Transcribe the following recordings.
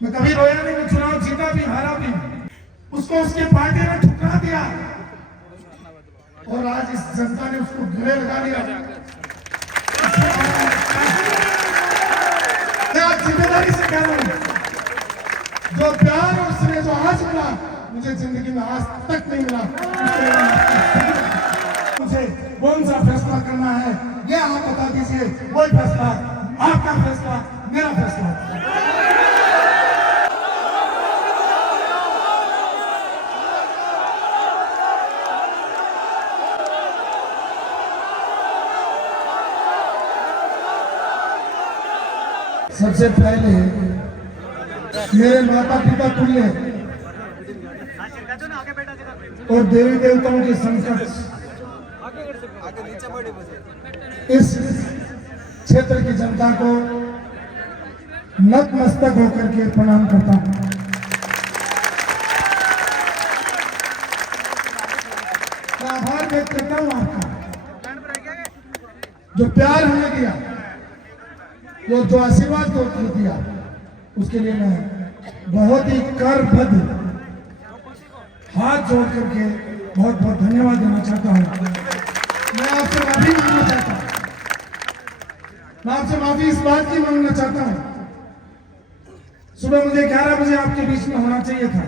मैं कभी रोया नहीं, मैं चुनाव जीता भी हारा भी, उसको उसके पार्टी ने ठुकरा दिया और आज इस जनता ने उसको गले लगा दिया। मैं आज जिम्मेदारी से कह रहा हूं, जो प्यार और स्नेह जो आज मिला मुझे जिंदगी में आज तक नहीं मिला। मुझे कौन सा फैसला करना है ये आप बता दीजिए, वही फैसला आपका फैसला, मेरा फैसला। सबसे पहले मेरे माता पिता तुल्य और देवी देवताओं के संकट इस क्षेत्र की जनता को नतमस्तक होकर के प्रणाम करता हूं। मैं आभार व्यक्त करता हूं आपका, जो प्यार हमें दिया, वो जो आशीर्वाद को दिया, उसके लिए मैं बहुत ही करबद्ध हाथ जोड़ करके बहुत बहुत धन्यवाद देना चाहता हूं। मैं आपसे माफी मांगना चाहता हूं, मैं आपसे माफी इस बात की मांगना चाहता हूं, सुबह मुझे 11 बजे आपके बीच में होना चाहिए था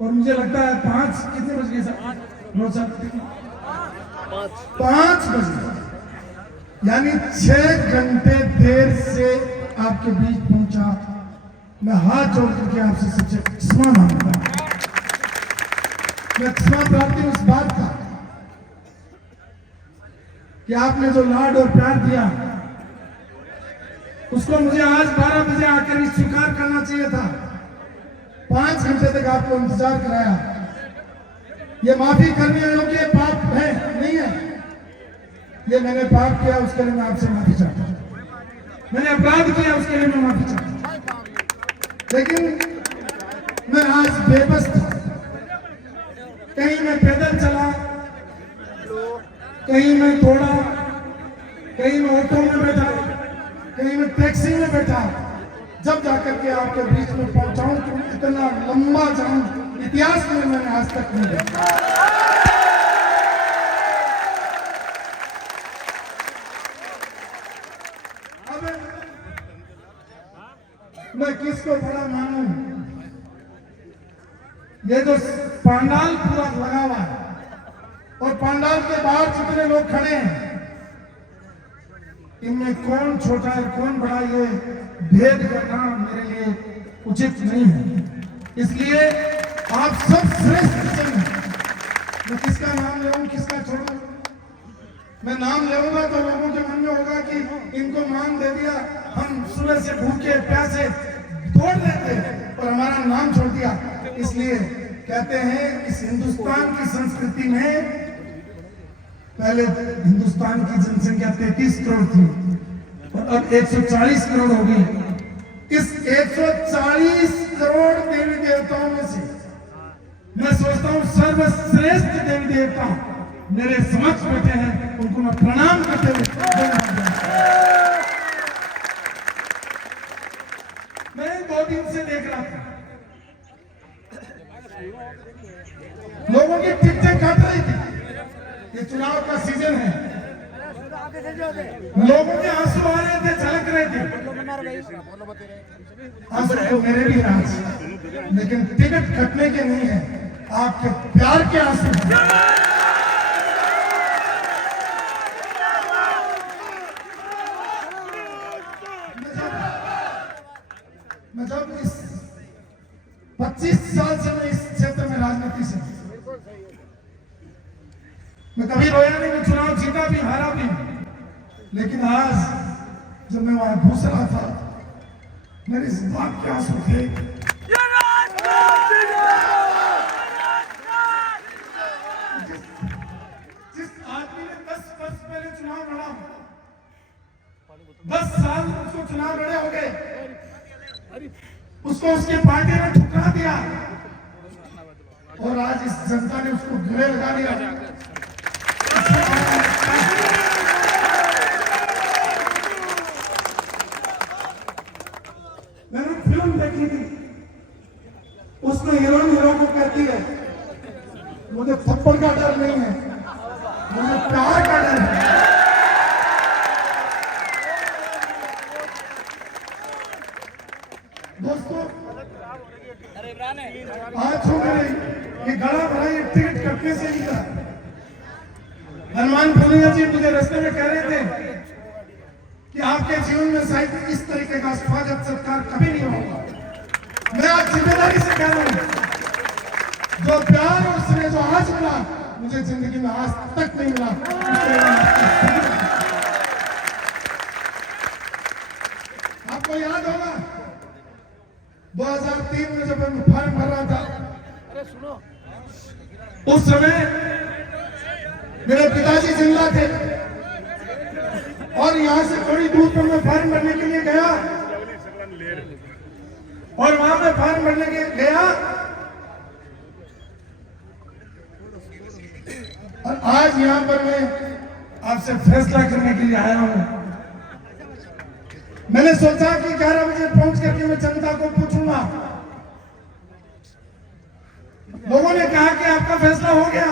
और मुझे लगता है 5 कितने बज गए सर? 5 बजे, यानी 6 घंटे देर से आपके बीच पहुंचा। मैं हाथ जोड़ करके आपसे सबसे क्षमा मांगता हूं। मैं क्षमा प्राप्ति उस बात का कि आपने जो लाड और प्यार दिया उसको मुझे आज 12 बजे आकर ही स्वीकार करना चाहिए था। 5 घंटे तक आपको इंतजार कराया। ये माफी करने योग्य पाप है नहीं है? ये मैंने पाप किया, उसके लिए मैं आपसे माफी चाहता हूं। मैंने अपराध किया, उसके लिए मैं माफी चाहता हूं। लेकिन मैं आज बेबस था। कहीं मैं पैदल चला, कहीं मैं दौड़ा, कहीं मैं ऑटो में बैठा, कहीं मैं टैक्सी में बैठा, जब जाकर के आपके बीच में पहुंचाऊं तो इतना लंबा जाम इतिहास में मैंने आज तक नहीं देखा। मैं किसको बड़ा मानूं? ये जो पांडाल पूरा लगा हुआ है और पांडाल के बाहर जितने लोग खड़े हैं, इनमें कौन छोटा है कौन बड़ा, ये भेद करना मेरे लिए उचित नहीं है। इसलिए आप सब श्रेष्ठ हैं। मैं किसका नाम लेऊं, किसका छोड़ूं? मैं नाम लेऊंगा तो लोगों के मन में होगा कि इनको मान दे दिया, हम सुबह से भूखे प्यासे तोड़ देते और हमारा नाम छोड़ दिया। इसलिए कहते हैं इस हिंदुस्तान की संस्कृति में पहले हिंदुस्तान की जनसंख्या 33 करोड़ थी और अब 140 करोड़ हो गई। इस 140 करोड़ देवी देवताओं में से मैं सोचता हूं सर्वश्रेष्ठ देवी देवता मेरे समक्ष बैठे हैं, उनको मैं प्रणाम करते हुए मैं 2 दिन से देख रहा था, लोगों की टिकटें काट रही थी। ये चुनाव का सीजन है, लोगों के आंसू आ रहे थे, झलक रहे थे। आंसू तो मेरे भी आंसू, लेकिन टिकट कटने के नहीं है, आपके प्यार के आंसू। मैं जब इस 25 साल से मैं इस क्षेत्र में राजनीति से, मैं कभी रोया नहीं, मैं चुनाव जीता भी हारा भी, लेकिन आज जब मैं वहां घुस रहा था, मेरे इस बात के आंसू थे। जिस आदमी ने 10 वर्ष पहले चुनाव लड़ा, 10 साल उसको चुनाव लड़े हो गए, उसको उसके पार्टी ने ठुकरा दिया और आज इस जनता ने उसको गले लगा दिया। मैंने फिल्म फिल्म देखी थी, उसमें हीरोइन हीरो को कहती है मुझे थप्पड़ का डर नहीं है, मुझे प्यार का डर है। दोस्तों आज हो गए ये गला भरा ये टिकट कटने से निकला। हनुमान पुनिया जी मुझे रास्ते में कह रहे थे कि आपके जीवन में शायद इस तरीके का स्वागत सत्कार कभी नहीं होगा। मैं आज जिम्मेदारी से कह रहा हूं, जो प्यार और स्नेह जो आज मिला मुझे जिंदगी में आज तक नहीं मिला। आपको याद होगा 2003 में जब मैं फॉर्म भर रहा था, अरे सुनो, उस समय मेरे पिताजी जिंदा थे और यहां से थोड़ी दूर पर मैं फॉर्म भरने के लिए गया और वहां मैं फॉर्म भरने के गया और आज यहां पर मैं आपसे फैसला करने के लिए आया हूं। मैंने सोचा कि 11 बजे पहुंच करके मैं जनता को पूछूंगा। लोगों ने कहा कि आपका फैसला हो गया।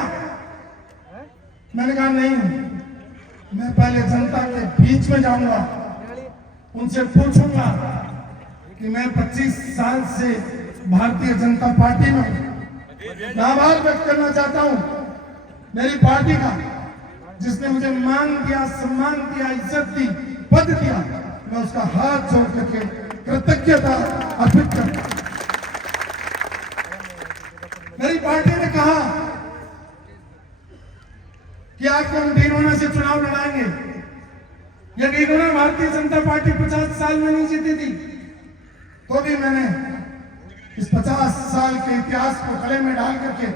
मैंने कहा नहीं, मैं पहले जनता के बीच में जाऊंगा, उनसे पूछूंगा कि मैं 25 साल से भारतीय जनता पार्टी में हूं। मैं आभार व्यक्त करना चाहता हूं मेरी पार्टी का, जिसने मुझे मान दिया, सम्मान दिया, इज्जत दी, पद दिया। मैं उसका हाथ जोड़ करके कृतज्ञता अर्पित करता हूं। मेरी पार्टी ने कहा कि आपको हम डीरोना से चुनाव लड़ाएंगे। यह डीरोना भारतीय जनता पार्टी 50 साल में नहीं जीती थी, तो भी मैंने इस 50 साल के इतिहास को गले में डाल करके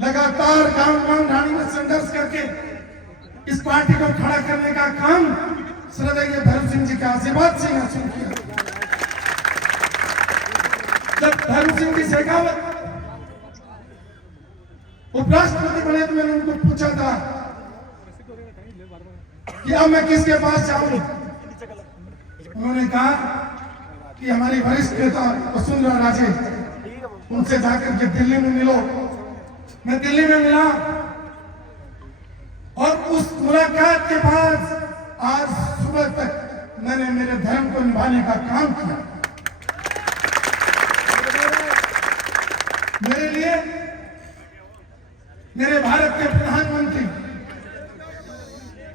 लगातार गांव ढाणी में संघर्ष करके इस पार्टी को खड़ा करने का काम श्रद्धेय धर्म सिंह जी के आशीर्वाद से यहाँ शुरू किया। जब धर्म सिंह जी शेखावत उपराष्ट्रपति बने तो मैंने उनको पूछा था कि अब मैं किसके पास जाऊं। उन्होंने कहा कि हमारी वरिष्ठ नेता वसुंधरा राजे, उनसे जाकर के दिल्ली में मिलो। मैं दिल्ली में मिला और उस मुलाकात के बाद आज सुबह तक मैंने मेरे धर्म को निभाने का काम किया। मेरे लिए मेरे भारत के प्रधानमंत्री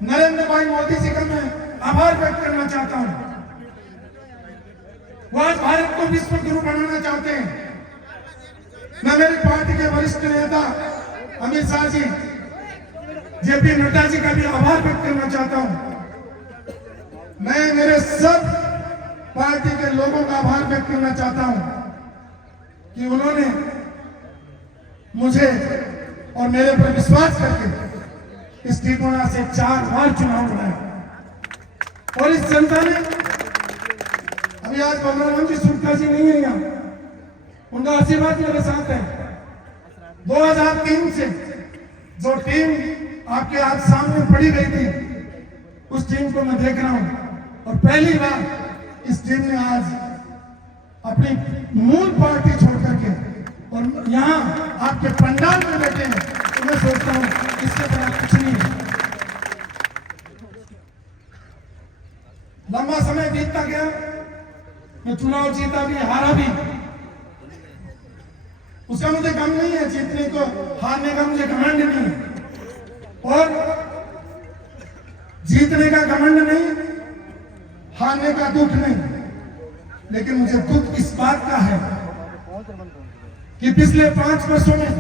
नरेंद्र भाई मोदी जी का मैं आभार व्यक्त करना चाहता हूं। वो आज भारत को विश्व गुरु बनाना चाहते हैं। मैं मेरी पार्टी के वरिष्ठ नेता अमित शाह जी, जेपी नड्डा जी का भी आभार व्यक्त करना चाहता हूं। मैं मेरे सब पार्टी के लोगों का आभार व्यक्त करना चाहता हूं कि उन्होंने मुझे और मेरे पर विश्वास करके इस डीरोना से 4 बार चुनाव लड़ाया। और इस जनता ने, अभी आज बलराम जी सुरखा जी नहीं है यहाँ, उनका आशीर्वाद मेरे साथ है। 2003 से जो टीम आपके आज सामने पड़ी गई थी, उस टीम को मैं देख रहा हूं और पहली बार इस टीम ने आज अपनी मूल पार्टी छोड़ करके और यहाँ आपके पंडाल में बैठे हैं, तो मैं सोचता हूं इससे बड़ा कुछ नहीं है। लंबा समय बीतता गया, मैं चुनाव जीता भी, हारा भी, उसका मुझे गम नहीं है। जीतने को, हारने का मुझे घमंड नहीं है। और जीतने का घमंड नहीं, हारने का दुख नहीं, लेकिन मुझे दुख इस बात का है कि पिछले 5 वर्षों में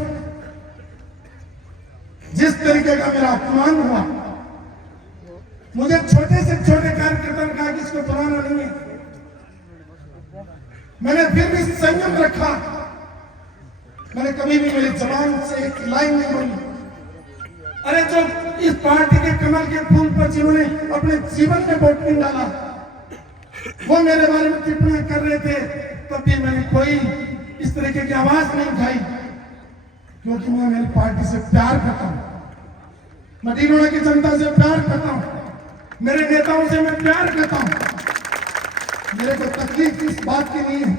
जिस तरीके का मेरा अपमान हुआ, मुझे छोटे से छोटे कार्यकर्ता ने कहा कि इसको बुलाना नहीं है, मैंने फिर भी संयम रखा। मैंने कभी भी मेरी जबान से एक लाइन नहीं बोली। अरे जो इस पार्टी के कमल के फूल पर जिन्होंने अपने जीवन में वोट नहीं डाला, वो मेरे बारे में टिप्पणी कर रहे थे, तब भी मैंने कोई इस तरीके की आवाज नहीं उठाई, क्योंकि मैं मेरी पार्टी से प्यार करता हूं, मैं डीरोना की जनता से प्यार करता हूं, मेरे नेताओं से मैं प्यार करता हूं। मेरे को तकलीफ इस बात की नहीं है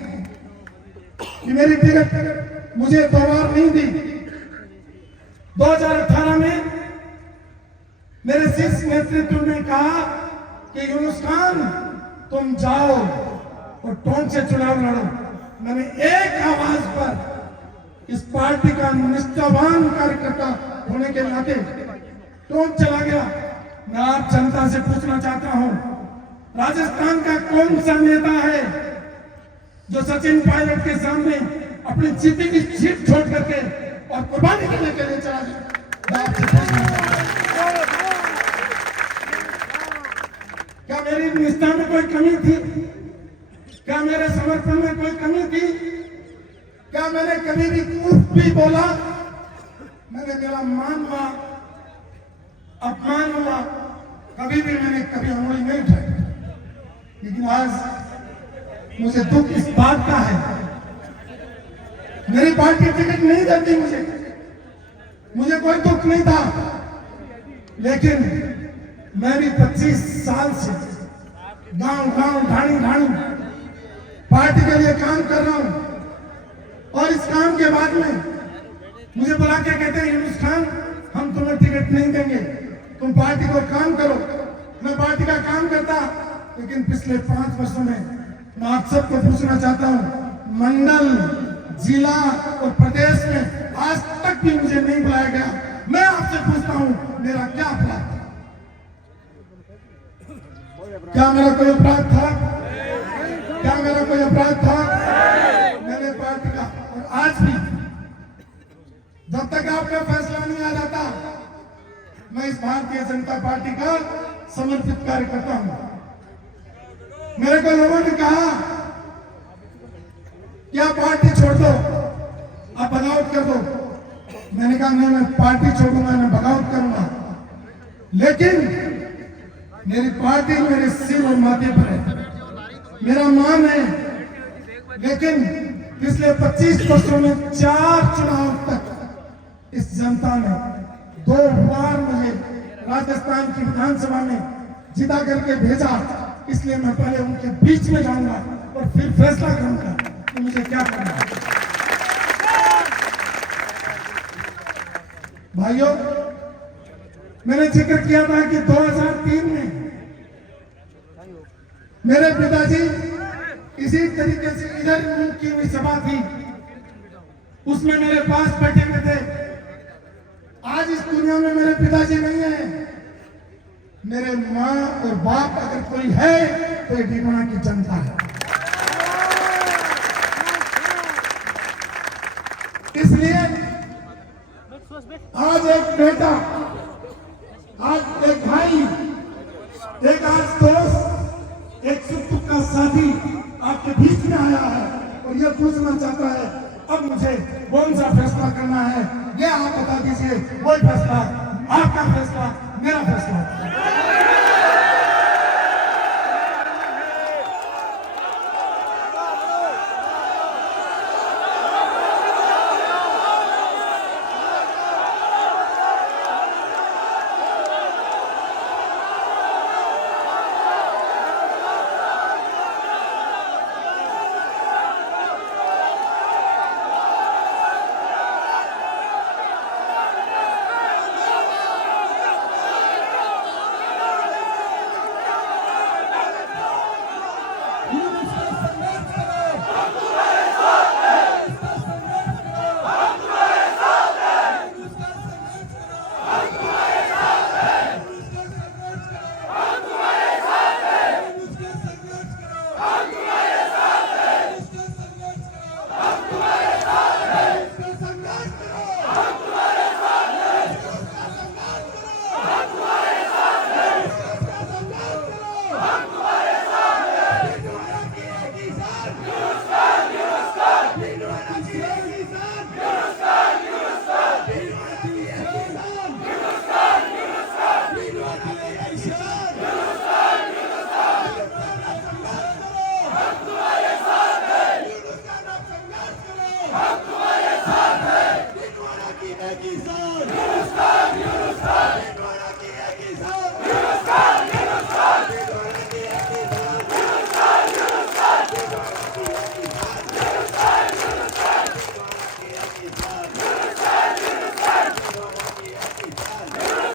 कि मेरी टिकट मुझे 2 बार नहीं दी। 2018 में मेरे शीर्ष नेतृत्व ने कहा कि यूनुस खान तुम जाओ और टोंक से चुनाव लड़ो। मैंने एक आवाज पर इस पार्टी का निष्ठावान कार्यकर्ता होने के नाते टोंक चला गया। मैं आप जनता से पूछना चाहता हूं, राजस्थान का कौन सा नेता है जो सचिन पायलट के सामने अपनी जीती की जीत छोड़ करके और कुर्बानी करने के लिए चला गया? क्या मेरी निष्ठा में कोई कमी थी? क्या मेरे समर्पण में कोई कमी थी? क्या मैंने कभी भी उफ भी बोला? मैंने मेरा मान हुआ, अपमान हुआ, कभी भी मैंने कभी उंगली नहीं उठाई। लेकिन आज मुझे दुख इस बात का है, मेरी पार्टी टिकट नहीं देती मुझे कोई दुख नहीं था, लेकिन मैं भी 25 साल से गांव ढाणी पार्टी के लिए काम कर रहा हूं। और इस काम के बाद में मुझे बुला के कहते हैं यूनुस खान हम तुम्हें टिकट नहीं देंगे, तुम पार्टी को काम करो। मैं पार्टी का काम करता, लेकिन पिछले 5 वर्षों में मैं आप सबको पूछना चाहता हूं, मंडल, जिला और प्रदेश में आज तक भी मुझे नहीं बुलाया गया। मैं आपसे पूछता हूं, मेरा क्या अपराध था? क्या मेरा कोई अपराध था? क्या मेरा कोई अपराध था? मैंने पार्टी का, और आज भी जब तक आपका फैसला नहीं आ जाता, मैं इस भारतीय जनता पार्टी का समर्पित कार्यकर्ता हूं। मेरे को लोगों ने कहा कि आप पार्टी छोड़ दो, आप बगावत कर दो। मैंने कहा नहीं, मैं पार्टी छोड़ूंगा, मैं बगावत करूंगा, लेकिन मेरी पार्टी मेरे सिर और माथे पर है, मेरा मान है। लेकिन पिछले 25 वर्षों में 4 चुनाव तक इस जनता ने 2 बार मुझे राजस्थान की विधानसभा में जिता करके भेजा। इसलिए मैं पहले उनके बीच में जाऊंगा और फिर फैसला करूंगा कि मुझे क्या करना है। भाइयों, मैंने जिक्र किया था कि 2003 में मेरे पिताजी इसी तरीके से इधर की हुई सभा थी, उसमें मेरे पास बैठे हुए थे। आज इस दुनिया में मेरे पिताजी नहीं है, मेरे माँ और बाप अगर कोई है तो ये डीडवाना की जनता है। इसलिए आज एक बेटा, आज एक भाई, एक आज दोस्त, एक सुख दुख का साथी आपके बीच में आया है और यह पूछना चाहता है अब मुझे कौन सा फैसला करना है, ये आप बता दीजिए। वही फैसला, आपका फैसला, मेरा फैसला।